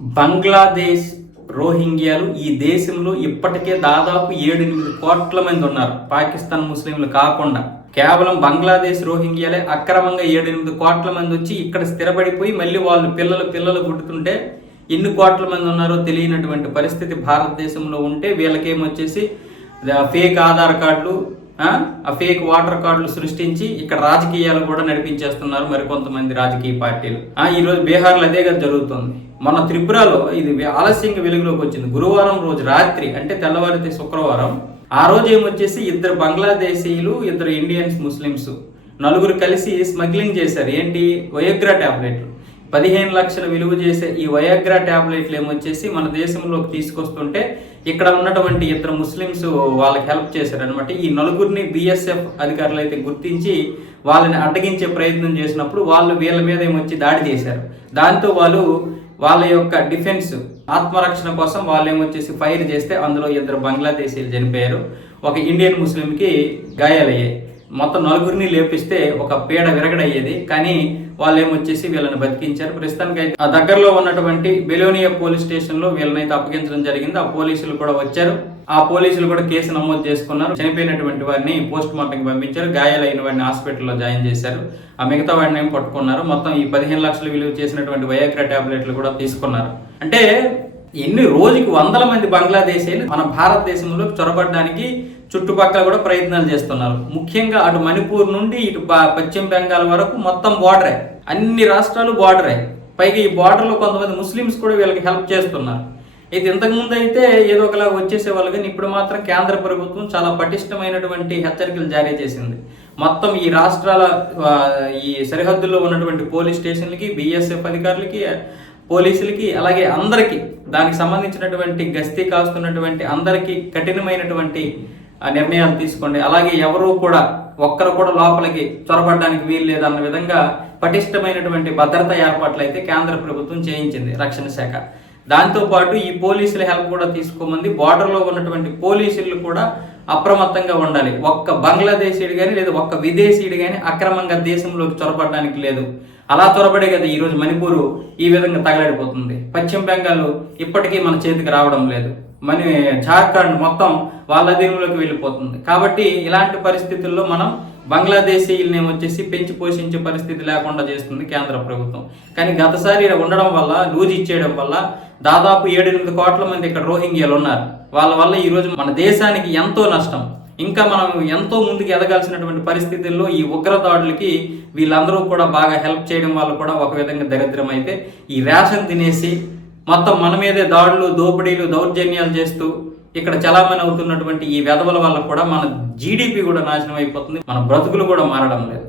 బంగ్లాదేశ్ రోహింగ్యాలు ఈ దేశంలో ఇప్పటికే దాదాపు ఏడు ఎనిమిది కోట్ల మంది ఉన్నారు. పాకిస్తాన్ ముస్లింలు కాకుండా. కేవలం బంగ్లాదేశ్ రోహింగ్యాలే అక్రమంగా ఏడు ఎనిమిది కోట్ల మంది వచ్చి ఇక్కడ స్థిరపడిపోయి మళ్ళీ వాళ్ళు పిల్లలు పిల్లలు పుట్టుతుంటే ఎన్ని కోట్ల మంది ఉన్నారో తెలియనటువంటి పరిస్థితి భారతదేశంలో ఉంటే వీళ్ళకేమొచ్చేసి ఫేక్ ఆధార్ కార్డులు ఆ ఫేక్ వాటర్ కార్డులు సృష్టించి ఇక్కడ రాజకీయాలు కూడా నడిపించేస్తున్నారు మరి కొంతమంది రాజకీయ పార్టీలు. ఈరోజు బీహార్లో అదే కదా జరుగుతుంది. మన త్రిపురలో ఇది ఆలస్యంగా వెలుగులోకి వచ్చింది. గురువారం రోజు రాత్రి అంటే తెల్లవారితే శుక్రవారం ఆ రోజు ఏమొచ్చేసి ఇద్దరు బంగ్లాదేశీయులు ఇద్దరు ఇండియన్స్ ముస్లిమ్స్ నలుగురు కలిసి స్మగ్లింగ్ చేశారు. ఏంటి? వయోగ్రా ట్యాబ్లెట్లు పదిహేను లక్షల విలువ చేసే ఈ వయోగ్రా ట్యాబ్లెట్లు ఏమొచ్చేసి మన దేశంలోకి తీసుకొస్తుంటే ఇక్కడ ఉన్నటువంటి ఇద్దరు ముస్లిమ్స్ వాళ్ళకి హెల్ప్ చేశారనమాట ఈ నలుగురిని బిఎస్ఎఫ్ అధికారులు అయితే గుర్తించి వాళ్ళని అడ్డగించే ప్రయత్నం చేసినప్పుడు వాళ్ళు వీళ్ళ మీద ఏమొచ్చి దాడి చేశారు. దాంతో వాళ్ళు వాళ్ళ యొక్క డిఫెన్స్ ఆత్మరక్షణ కోసం వాళ్ళు ఏమొచ్చేసి ఫైర్ చేస్తే అందులో ఇద్దరు బంగ్లాదేశీలు చనిపోయారు. ఒక ఇండియన్ ముస్లింకి గాయాలయ్యాయి. మొత్తం నలుగురిని లేపిస్తే ఒక పీడ విరగడయ్యేది. కానీ వాళ్ళు ఏమొచ్చేసి వీళ్ళని బతికించారు. ప్రస్తుతానికి అయితే ఆ దగ్గరలో ఉన్నటువంటి బెలోనియా పోలీస్ స్టేషన్లో అప్పగించడం జరిగింది. ఆ పోలీసులు కూడా వచ్చారు. ఆ పోలీసులు కూడా కేసు నమోదు చేసుకున్నారు. చనిపోయినటువంటి వారిని పోస్ట్ మార్టం పంపించారు. గాయాలైన వారిని హాస్పిటల్లో జాయిన్ చేశారు. ఆ మిగతా వాడిని ఏం పట్టుకున్నారు? మొత్తం ఈ పదిహేను లక్షలు విలువ చేసినటువంటి వయాగ్రా టాబ్లెట్లు కూడా తీసుకున్నారు. అంటే ఎన్ని రోజుకి వందల మంది బంగ్లాదేశీలు మన భారతదేశంలో చొరబడడానికి చుట్టుపక్కల కూడా ప్రయత్నాలు చేస్తున్నారు. ముఖ్యంగా అటు మణిపూర్ నుండి ఇటు పశ్చిమ బెంగాల్ వరకు మొత్తం బార్డరే అన్ని రాష్ట్రాలు బార్డరే పైగా ఈ బార్డర్లో కొంతమంది ముస్లిమ్స్ కూడా వీళ్ళకి హెల్ప్ చేస్తున్నారు. ఇది ఇంతకుముందు అయితే ఏదో ఒకలా వచ్చేసేవాళ్ళు కానీ ఇప్పుడు మాత్రం కేంద్ర ప్రభుత్వం చాలా పటిష్టమైనటువంటి హెచ్చరికలు జారీ చేసింది. మొత్తం ఈ రాష్ట్రాల ఈ సరిహద్దుల్లో ఉన్నటువంటి పోలీస్ స్టేషన్లకి బిఎస్ఎఫ్ అధికారులకి పోలీసులకి అలాగే అందరికీ దానికి సంబంధించినటువంటి గస్తీ కాస్తున్నటువంటి అందరికీ కఠినమైనటువంటి నిర్ణయాలు తీసుకోండి. అలాగే ఎవరూ కూడా ఒక్కరు కూడా లోపలికి చొరబడడానికి వీలు లేదన్న విధంగా పటిష్టమైనటువంటి భద్రతా ఏర్పాట్లు అయితే కేంద్ర ప్రభుత్వం చేయించింది రక్షణ శాఖ. దాంతో పాటు ఈ పోలీసుల హెల్ప్ కూడా తీసుకోమంది. బార్డర్లో ఉన్నటువంటి పోలీసులు కూడా అప్రమత్తంగా ఉండాలి. ఒక్క బంగ్లాదేశీయుడు కానీ లేదా ఒక్క విదేశీయుడు కానీ అక్రమంగా దేశంలోకి చొరబడడానికి లేదు. అలా త్వరపడే కదా ఈరోజు మణిపూర్ ఈ విధంగా తగలడిపోతుంది. పశ్చిమ బెంగాల్ ఇప్పటికీ మన చేతికి రావడం లేదు. మన జార్ఖండ్ మొత్తం వాళ్ళ అధీనంలోకి వెళ్ళిపోతుంది. కాబట్టి ఇలాంటి పరిస్థితుల్లో మనం బంగ్లాదేశీయులని వచ్చేసి పెంచి పోషించే పరిస్థితి లేకుండా చేస్తుంది కేంద్ర ప్రభుత్వం. కానీ గతసారి ఉండడం వల్ల లూజ్ ఇచ్చేయడం వల్ల దాదాపు ఏడెనిమిది కోట్ల మంది ఇక్కడ రోహింగ్యాలు ఉన్నారు. వాళ్ళ వల్ల ఈరోజు మన దేశానికి ఎంతో నష్టం. ఇంకా మనం ఎంతో ముందుకు ఎదగాల్సినటువంటి పరిస్థితుల్లో ఈ ఉగ్రదాడులకి వీళ్ళందరూ కూడా బాగా హెల్ప్ చేయడం వల్ల కూడా ఒక విధంగా దరిద్రం అయితే ఈ రేషన్ తినేసి మొత్తం మన మీదే దాడులు దోపిడీలు దౌర్జన్యాలు చేస్తూ ఇక్కడ చలామణి అవుతున్నటువంటి ఈ వెధవల వల్ల కూడా మన జీడిపి కూడా నాశనం అయిపోతుంది. మన బ్రతుకులు కూడా మారడం లేదు.